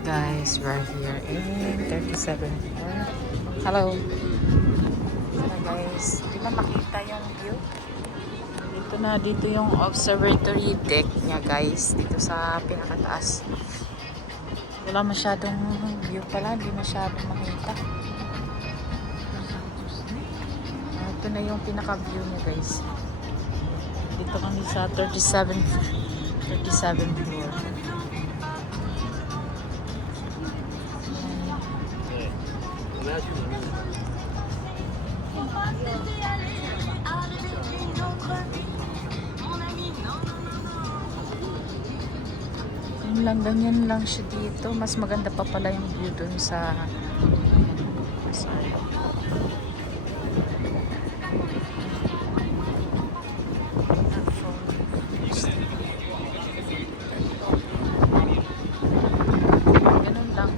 Guys, we're here in 37 floor. Hello. Hello guys. Di ba makita yung view? Dito yung observatory deck niya guys. Dito sa pinakataas. Wala masyadong view pala. Hindi masyadong makita. Ito na yung pinaka-view niya guys. Dito kami sa 37 floor. Ganyan lang siya dito. Mas maganda pa pala yung view dun sa ganun lang.